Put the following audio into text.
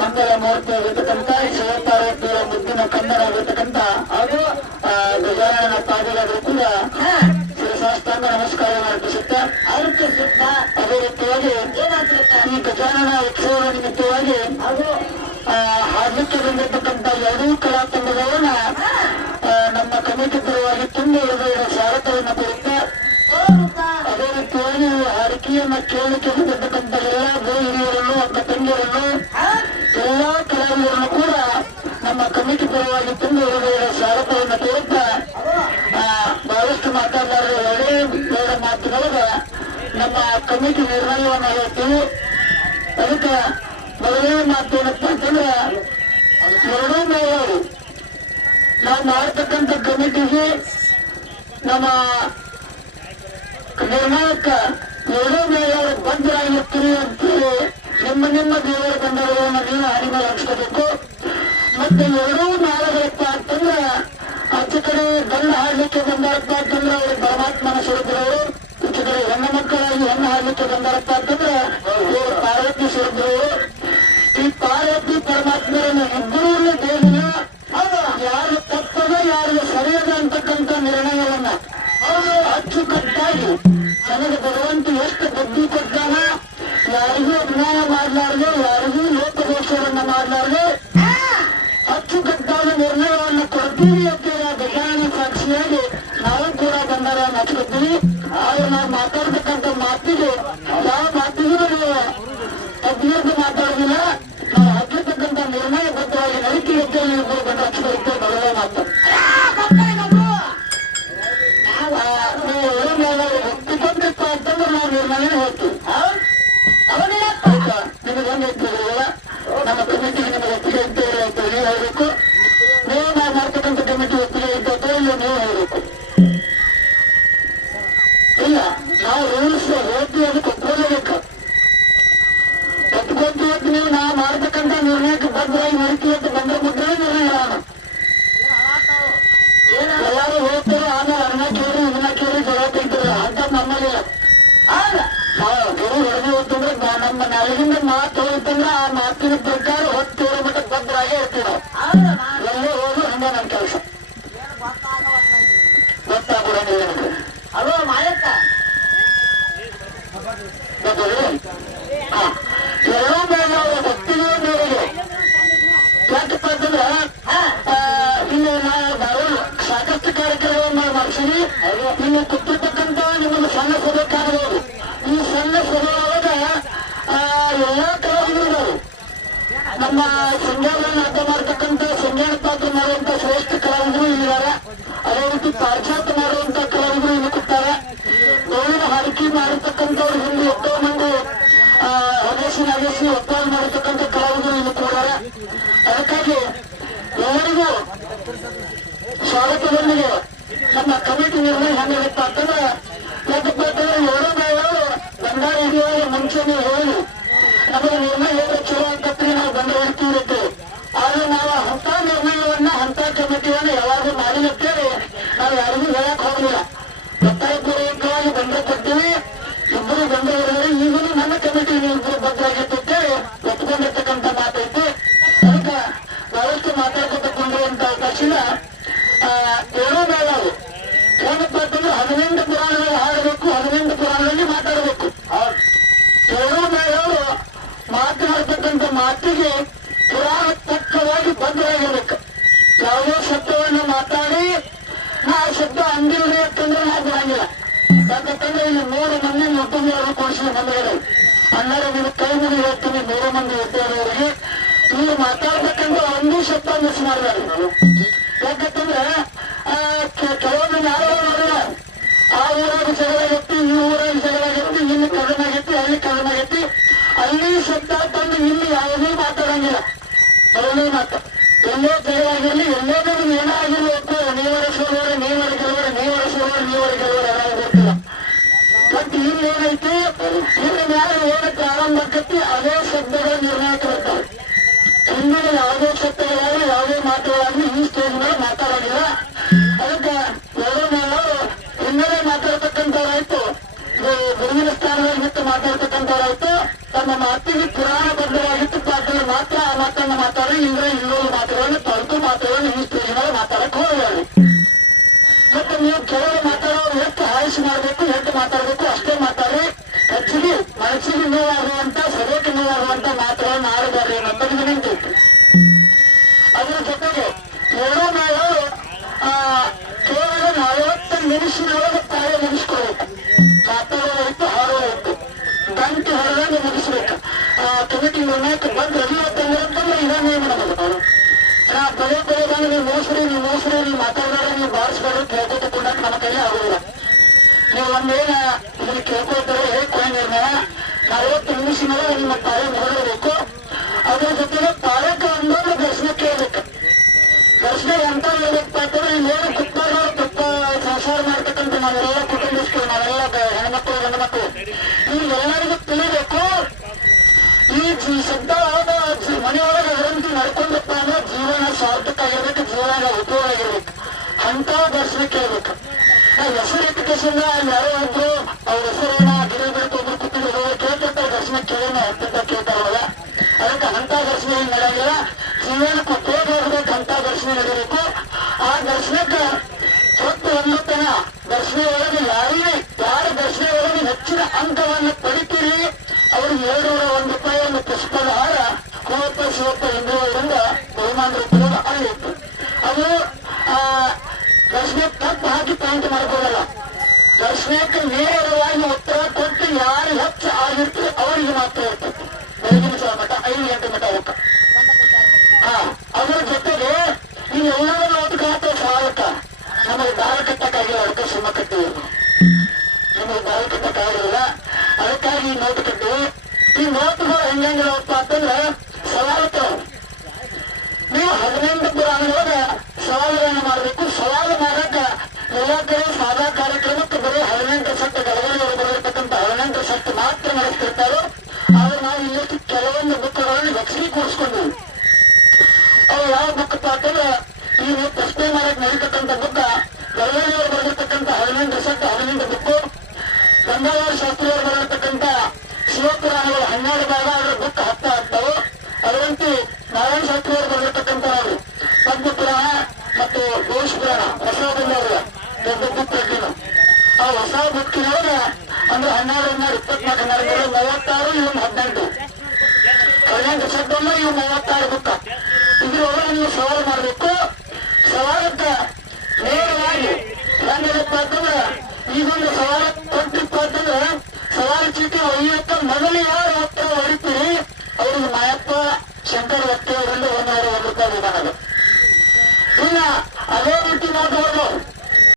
ಮಂಗಲ ಮೂರ್ತಿ ಆಗಿರ್ತಕ್ಕಂಥ ಶಿವಪಾರ್ವತಿಯ ಮುದ್ದಿನ ಕನ್ನಡ ಆಗಿರ್ತಕ್ಕಂಥ ಹಾಗೂ ಗಜಾನನ ಪಾದಗಾರರು ಕೂಡ ಶಿರಸಾಷ್ಟಾಂಗ ನಮಸ್ಕಾರ ಅರ್ಪಿಸುತ್ತಾ ಅರ್ಪಿಸುತ್ತಾ ಅದೇ ರೀತಿಯಾಗಿ ಈ ಗಜಾನನ ಉತ್ಸವದ ನಿಮಿತ್ತವಾಗಿ ಹಾಗೂ ಆ, ಹಾಡ್ಲಿಕ್ಕೆ ಬಂದಿರತಕ್ಕಂಥ ಎರಡೂ ಕಲಾ ತಂಡಗಳನ್ನ ನಮ್ಮ ಕಮಿಟಿ ಪರವಾಗಿ ತುಂಬಿ ಹೃದಯದ ಸ್ವಾಗತವನ್ನು ಕೋರುತ್ತಾ ಅದೇ ರೀತಿಯಾಗಿ ಹಾಡಿಕೆಯನ್ನ ಕೇಳಲಿಕ್ಕೆ ಬಂದಿರತಕ್ಕಂಥ ಎಲ್ಲ ಗುರು ಹಿರಿಯರನ್ನು ಅಕ್ಕ ತಂಗಿಯರನ್ನು ಕಲಾವಿದರನ್ನು ಕೂಡ ನಮ್ಮ ಕಮಿಟಿ ಪರವಾಗಿ ತುಂಬ ಒಳ್ಳೆಯ ಸ್ವಾಗತವನ್ನು ತೋರುತ್ತಾ ಬಹಳಷ್ಟು ಮಾತಾಡಲಾರ ಒಳ್ಳೆಯ ಬೇಡ ಮಾತುಗಳಿಗೆ ನಮ್ಮ ಕಮಿಟಿ ನಿರ್ಣಯವನ್ನು ಹೇಳ್ತೀವಿ. ಅದಕ್ಕೆ ಮೊದಲನೇ ಮಾತು ಏನಪ್ಪ ಅಂತಂದ್ರೆ, ಎರಡೂ ಮೇಯವರು ನಾವು ಮಾಡತಕ್ಕಂಥ ಕಮಿಟಿಗೆ ನಮ್ಮ ನಿರ್ಣಯಕ್ಕೆ ಎರಡೂ ಮೇಯವರು ಬದ್ಧರಾಗಿರ್ತೀರಿ ಅಂತೇಳಿ ನಿಮ್ಮ ನಿಮ್ಮ ದೇವರ ಬಂಧಗಳನ್ನು ನೀವು ಹರಿಮೆ ಹಂಚ್ಕೋಬೇಕು ಮತ್ತೆ ಎರಡೂ ನಾಳೆಗಳಪ್ಪ ಅಂತಂದ್ರೆ ಆಚೆ ಕಡೆ ಗಂಡ ಹಾಡ್ಲಿಕ್ಕೆ ಬಂದಾರಪ್ಪ ಅಂತಂದ್ರೆ ಅವರು ಪರಮಾತ್ಮನ ಸ್ವರೂಪದವರು. ಈಚೆ ಕಡೆ ಹೆಣ್ಣು ಮಕ್ಕಳಾಗಿ ಹೆಣ್ಣು ಹಾಡ್ಲಿಕ್ಕೆ ಬಂದಾರಪ್ಪ ಅಂತಂದ್ರೆ ಇವರು ಪಾರ್ವತಿ ಸ್ವರೂಪದವರು. ಈ ಪಾರ್ವತಿ ಪರಮಾತ್ಮರನ್ನು ಆದ್ರೆ ನಾವು ಮಾತಾಡ್ತಕ್ಕಂಥ ಮಾತಿಗೆ ಯಾವ ಮಾತಿಗೂ ನೀವು ಅಭ್ಯರ್ಥಿ ಮಾತಾಡುದಿಲ್ಲ. ನಾವು ಹಾಕಿರ್ತಕ್ಕಂಥ ನಿರ್ಣಯ ಬದ್ಧವಾಗಿ ನೈತಿಕ ಮಾತು. ನೀವು ನಿರ್ಣಯ ಹೇಳ್ತೀವಿ ಆಯ್ತಾ? ನಿಮಗೆ ಹೆಂಗೆ ನಮ್ಮ ಕಮಿಟಿಗೆ ನಿಮಗೆ ಒಪ್ಪಿಗೆ ಅಂತ ಹೇಳಬೇಕು. ಮಾಡ್ತಕ್ಕಂಥ ನಿರ್ಣಯಕ್ಕೆ ನಡೀತೀವಿ ಅಂತ ಬಂದ್ರೆ ಮುದ್ರೆ ನಿರ್ಣಯ ಎಲ್ಲಾರು ಹೋಗ್ತಾರೆ, ಆಮೇಲೆ ಅನ್ನ ಕೇಳಿ ಇದನ್ನ ಕೇಳಿ ಜಗಳ ತೆಗ್ತಾರೆ ಅಂತ ನಮ್ಮಲ್ಲಿ ಗುರು ಹೊಡೆದು ಹೋಗ್ತಂದ್ರೆ ನಮ್ಮ ನಾಳಿಗಿಂದ ಮಾತು ಹೋಗ್ತಂದ್ರೆ ಆ ಮಾತಿನ ಪ್ರಕಾರ ಹೊತ್ತು ಮಟ್ಟ ಬದ್ಧರಾಗಿ ಇರ್ತೀರ ಎಲ್ಲೇ ಹೋದ್ರು ಹಂಗ ನಮ್ ಕೆಲಸ ಗೊತ್ತಾಗ್ಬಿಡೋದಿಲ್ಲ ನಮ್ಗೆ ಅಲೋ ಮಾಯಕ್ಕ ಹಾ ಎಲ್ಲ ಮೇಲೆ ಭಕ್ತಿಗೆ ಮೇರೆಗೆ ಯಾಕಪ್ಪ ಅಂತಂದ್ರೆ ಇಲ್ಲಿ ನಾವು ಧಾರವಾಡ ಸಾಕಷ್ಟು ಕಾರ್ಯಕ್ರಮವನ್ನು ಮಾಡ್ತೀವಿ. ಇನ್ನು ಕೂತಿರ್ತಕ್ಕಂಥ ನಿಮಗೆ ಸಣ್ಣ ಸಭೆ ಕಾಣಬಹುದು ಈ ಸಣ್ಣ ಸಭೆ ಒಳಗ ಎಲ್ಲಾ ಕಲಾವಿದರು ನಮ್ಮ ಸಂಘವನ್ನು ಅರ್ಥ ಮಾಡ್ತಕ್ಕಂಥ ಸಂಘಾನ ಪಾತ್ರ ಮಾಡುವಂತ ಶ್ರೇಷ್ಠ ಕಲಾವಿದರು ಇಲ್ಲಿದ್ದಾರೆ ಅದೇ ರೀತಿ ಪಾಶ್ಚಾತ್ಯ ಮಾಡುವಂತ ಕಲಾವಿದರು ಇಲ್ಲಿ ಕೊಡ್ತಾರೆ ಗೋವಿನ ಹಾಡಿಕೆ ಮಾಡಿರ್ತಕ್ಕಂಥವ್ರು ಹಿಂದೆ ಎಷ್ಟೋ ಸ್ವಾಗತದೊಂದಿಗೆ ನಮ್ಮ ಕಮಿಟಿ ನಿರ್ಣಯ ಹೆಂಗಿರುತ್ತೆ ಅಂತಂದ್ರೆ ಎರಡೂ ಮೇಳಗಳು ಬಂಡಾರ ಹಿಡಿಯುವಾಗ ಮುಂಚೆನೆ ಹೇಳಿ. ನಮಗೆ ನಿರ್ಣಯ ಹೇಳಿದ್ರೆ ಚಲೋ ಅಂತಂದ್ರೆ ನಾವು ಬಂದ ಅವಕಾಶನ ಎರಡೂ ಮೇಳವು ಏನಪ್ಪ ಅಂತಂದ್ರೆ ಹದಿನೆಂಟು ಪುರಾಣದಲ್ಲಿ ಹಾಡಬೇಕು ಹದಿನೆಂಟು ಪುರಾಣದಲ್ಲಿ ಮಾತಾಡಬೇಕು. ಏಳೋ ಮೇಳವರು ಮಾತನಾಡ್ತಕ್ಕಂಥ ಮಾತಿಗೆ ಪುರಾಣ ತಕ್ಕವಾಗಿ ಬದ್ಧರಾಗಿರ್ಬೇಕು. ಯಾವುದೇ ಶಬ್ದವನ್ನು ಮಾತಾಡಿ ನಾ ಶಬ್ದ ಅಂದಿಲ್ರಿ ಅಂತಂದ್ರೆ ನಾವು ಬಿಡಂಗಿಲ್ಲ ಯಾಕಂತಂದ್ರೆ ಇಲ್ಲಿ ಮೂರು ಮಂದಿ ಮುಟ್ಟುಗಿರೋರು ಕೊಡಿಸಿ ಬಂದಿದ್ದಾರೆ. ಹನ್ನೆರಡು ದಿನ ಕೈ ಮುಗಿ ಹೇಳ್ತೀನಿ ಮೂರು ಮಂದಿ ಇದ್ದವರಿಗೆ ನೀವು ಮಾತಾಡ್ಬೇಕಂದ್ರೆ ಒಂದು ಶಬ್ದ ಮಿಸ್ ಮಾಡಿದ್ದಾರೆ ಯಾಕಂತಂದ್ರೆ ಆ, ಕೆ- ಕೆಲವೊಂದು ಯಾರೋ ಮಾಡಿಲ್ಲ ಊರಾಗ ಜಗಳ ಆಗೈತಿ ಈ ಊರಲ್ಲಿ ಜಗಳ ಆಗೈತಿ ಇಲ್ಲಿ ಕಡಿಮೆ ಆಗೈತಿ ಅಲ್ಲಿ ಕಡಿಮೆ ಆಗೈತಿ ಅಲ್ಲಿ ಶಬ್ದ ತಂದು ಇಲ್ಲಿ ಯಾವುದೂ ಮಾತಾಡಂಗಿಲ್ಲ ಎರಡನೇ ಮಾತು ಎಲ್ಲೇ ಜಗಳ ಆಗಿರ್ಲಿ ಎಲ್ಲೇ ನಮ್ಗೆ ಏನೇ ಆಗಿರ್ಲಿ ಒಪ್ಪು ನೀವರ ಸೋಲೋರೆ ನೀವರ ಗೆಲುವರೆ ನೀವರ ಸೋಲೋರೆ ನೀವರ ಗೆಲುವರೆ ಮತ್ತೆ ಇಲ್ಲಿ ಏನೈತಿ ಇಲ್ಲಿ ಮ್ಯಾಲ ಏನು ಪ್ರಾರಂಭ ಆಕತಿ ಅದೇ ಶಬ್ದಗಳ ನಿರ್ಣಯ ಕೊಡ್ತಾರೆ ಹಿಂದಿನ ಯಾವುದೇ ಶಬ್ದಗಳಾಗಲಿ ಯಾವುದೇ ಮಾತುಗಳಾಗಲಿ ಈ ಸ್ಟೇಜ್ ಮೇಲೆ ಮಾತಾಡೋದಿಲ್ಲ ಹಿನ್ನೆಲೆ ಅತ್ತಿಗೆ ಪುರಾಣ ಬದ್ಧವಾಗಿತ್ತು ಮಾತ್ರ, ಆ ಮಾತನ್ನ ಮಾತಾಡಿ ಇಂದ್ರ ಇನ್ನೊಂದು ಮಾತುಗಳನ್ನು ತಲುಪು ಮಾತುಗಳನ್ನು ಈ ಸ್ಟೇಜಿನಲ್ಲಿ ಮಾತಾಡಕ್ ಹೋಗಬಾರ್ದು ಮತ್ತೆ ನೀವು ಕೆಲವರು ಮಾತಾಡೋರು ಎಷ್ಟು ಆಯುಷ್ ಮಾಡಬೇಕು, ಎಷ್ಟು ಮಾತಾಡಬೇಕು, ಅಷ್ಟೇ ಮಾತಾಡಿ, ಹೆಚ್ಚಿಗೆ ಮನಸ್ಸಿಗೆ ನೋವಾಗುವಂತ ಸಭೆಗೆ ನೋವಾಗುವಂತ ಮಾತುಗಳನ್ನು ಆಡಬಾರ್ದು ಅನ್ನೋದು ನಿಂತಿತ್ತು ಅದರ ಜೊತೆಗೆ ಕೇಳೋ ನಾವು ಕೇವಲ ನಲವತ್ತು ನಿಮಿಷದೊಳಗೆ ನಿರ್ಣಾಯಕ ಬಂದು ರವಿವತ್ತಂದ್ರೆ ಇದೇ ನೇಮ ಆ ನಾವು ನಾ ಪದೇ ನೀವು ಮೋಸರಿ ನೀವು ಮೋಸರಿ, ನೀವು ಮಾತಾಡೋದ್ರೆ ನೀವು ಬಾರಿಸ್ಬೇಡ್ರಿ ಕೇಳ್ಕೊತಕೊಂಡಾಗ ನಮ್ಮ ಕೈಲಿ ಆಗೋದಿಲ್ಲ. ನೀವು ಒಂದೇನ ಇದನ್ನ ಕೇಳ್ಕೊಳ್ತಾರೆ ಹೇಳ್ಕೊಂಡು ನಿರ್ಣಯ ನಲವತ್ತು ನಿಮಿಷದೊಳಗೆ ನಿಮ್ಮ ಕಾರ್ಯ ಮುಗಿದಬೇಕು ಅದ್ರ ಜೊತೆಗೆ ಪಾಲಕ ಅಂದ್ರೆ ದರ್ಶನ ಕೇಳಬೇಕು ದರ್ಶನ ಎಂತ ಹೇಳ್ಬೇಕಪ್ಪ ಅಂತಂದ್ರೆ ಏನು ಆಗಿರ್ಬೇಕು ಜೀವನ ಉಪಯೋಗ ಆಗಿರ್ಬೇಕು ಅಂತ ದರ್ಶನ ಕೇಳ್ಬೇಕು. ನಾವು ಹೆಸರು ಎಪ್ಲಿಕೇಶನ್ ಯಾರೋ ಒಬ್ರು ಅವ್ರ ಹೆಸರೇನ ಗಿಡ ಬಿಡ್ತು ಒಬ್ರು ಕೂತಿದ್ರು ಕೇಳ್ತಿರ್ತಾರೆ. ದರ್ಶನ ಕೇಳೋಣ ಅಂತ ಕೇಳ್ತಾರಲ್ಲ ಅದಕ್ಕೆ ಅಂತ ದರ್ಶನ ಏನ್ ನಡೆಯಂಗಿಲ್ಲ ಜೀವನಕ್ಕೆ ಉಪಯೋಗ ಇರ್ಬೇಕು, ಅಂತ ದರ್ಶನ ನಡೀಬೇಕು ಆ ದರ್ಶನಕ್ಕೆ ಹೊತ್ತು ಒಂಬತ್ತನ ದರ್ಶನ ಒಳಗೆ ಯಾರಿಗೆ, ಯಾರ ದರ್ಶನ ಒಳಗೆ ಹೆಚ್ಚಿನ ಅಂಕವನ್ನು ಪಡಿತೀರಿ? ಅವ್ರಿಗೆ ಏಳ್ನೂರ ಒಂದು ರೂಪಾಯಿ ಒಂದು ಪುಷ್ಪದ ಹಾರ ಮೂವತ್ತ ಶಿವಪ್ಪ ಹಿಂದುಗಳಿಂದ ಬಹುಮಾನ ಆ ದರ್ಶನಕ್ಕೆ ತಪ್ಪು ಹಾಕಿ ಪಾಯಿಂಟ್ ಮಾಡ್ಕೊಳ್ಳಲ್ಲ. ದರ್ಶನಕ್ಕೆ ನೇರವಾಗಿ ಉತ್ತರ ಕೊಟ್ಟು ಯಾರು ಹೆಚ್ಚು ಆಗಿರ್ತಾರೆ ಅವರಿಗೆ ಮಾತ್ರ ಇರ್ತದೆ. ಬೆಳಗಿನ ಸಹ ಮಠ, ಐದು ಗಂಟೆ ಮಠ ಹೋಗ್ತ ಹಾ, ಅದರ ಜೊತೆಗೆ ನೋಟ್ ಖಾತೆ ಸಾಲಕ್ಕ ನಮಗೆ ದಾರ ಕಟ್ಟಕ್ಕಾಗಿಲ್ಲ ಅದಕ್ಕೆ ಸುಮ್ಮ ಕಟ್ಟಿದ್ರು. ನಮಗೆ ದಾರ ಕಟ್ಟಕ್ಕಾಗಿಲ್ಲ ಅದಕ್ಕಾಗಿ ಈ ನೋಟ್ ಕಟ್ಟಿವಿ ಈ ನೋಟ್ಗಳು ಹೆಂಗಿರಪ್ಪ ಅಂತಂದ್ರೆ ಸವಾಲಕ್ಕೆ ನೀವು ಹದಿನೆಂಟು ಪುರಾಣದೊಳಗ ಸವಾಲುಗಳನ್ನು ಮಾಡಬೇಕು. ಸವಾಲು ಮಾಡಕ ಎಲ್ಲ ಸಾದಾ ಕಾರ್ಯಕ್ರಮಕ್ಕೆ ಬರೀ ಹದಿನೆಂಟು ಸತ್ತು ಗಲಗಲಿಯವರು ಬರತಕ್ಕಂತ ಹದಿನೆಂಟು ಸತ್ತು ಮಾತ್ರ ನಡೆಸ್ತಿರ್ತಾರೋ. ಆದ್ರೆ ನಾವು ಇನ್ನಷ್ಟು ಕೆಲವೊಂದು ಬುಕ್ಗಳನ್ನು ಲಕ್ಷ್ಮಿ ಕೂಡಿಸ್ಕೊಂಡಿವಿ ಅವು ಯಾವ ಬುಕ್ ಅಂತಂದ್ರೆ ಈ ಪ್ರಶ್ನೆ ಮಾಡಕ್ ನಡೀತಕ್ಕಂಥ ಬುಕ್ ಗಲಗಲಿಯವರು ಬರೆದಿರ್ತಕ್ಕಂಥ ಹದಿನೆಂಟು ಸತ್ತು ಹದಿನೆಂಟು ಬುಕ್ಕು, ಗಂಗಾಧರ ಶಾಸ್ತ್ರಿಯವರು ಬರತಕ್ಕಂತ ಶಿವಪುರಾಣಗಳು ಹನ್ನೆರಡು ಭಾಗ ಅದರ ಬುಕ್ ಹತ್ತ ಆಗ್ತಾವೆ. ಅದರಂತೆ ನಾರಾಯಣ ಶಾಸ್ತ್ರಿಯವರು ಬರೆದಿರ್ತಕ್ಕಂಥ ಅವರು ಘೋಷ ಪುರಾಣ ಹೊಸ ಬಂದವ್ರ ದೊಡ್ಡ ಬುಕ್ ಆ ಹೊಸ ಬುಕ್ಕಿನವ್ರ ಅಂದ್ರೆ ಹನ್ನೆರಡು ಹನ್ನೆರಡು, ಇಪ್ಪತ್ನಾಲ್ಕು, ಹನ್ನೆರಡು ಮೂವತ್ತಾರು ಇವನ್ ಹದಿನೆಂಟು. ಹದಿನೆಂಟು ಶಬ್ದಲ್ಲ ಇವ್ ಮೂವತ್ತಾರು ಬುಕ್ಕ ಇದ್ರೊಳಗೆ ನೀವು ಸವಾಲು ಮಾಡಬೇಕು. ಸವಾಲತ್ತ ನೇರವಾಗಿ ಹೆಂಗಪ್ಪ ಅಂತಂದ್ರೆ ಈಗೊಂದು ಸವಾಲು ಕೊಟ್ಟಿಪ್ಪ ಅಂತಂದ್ರೆ ಸವಾಲು ಚೀಟಿ ಒಯ್ಯಕ್ಕ ಮೊದಲು ಯಾರು ಉತ್ತರ ಹೊಡಿತೀರಿ? ಅವ್ರಿಗೆ ಮಾಯಪ್ಪ ಶಂಕರ್ ವ್ಯಕ್ತಿ ಅವರಿಂದ ಒಂದೂವರೆ ಒಂದು ರೂಪಾಯಿ ವಿಧಾನ প্রতিবাদ করবো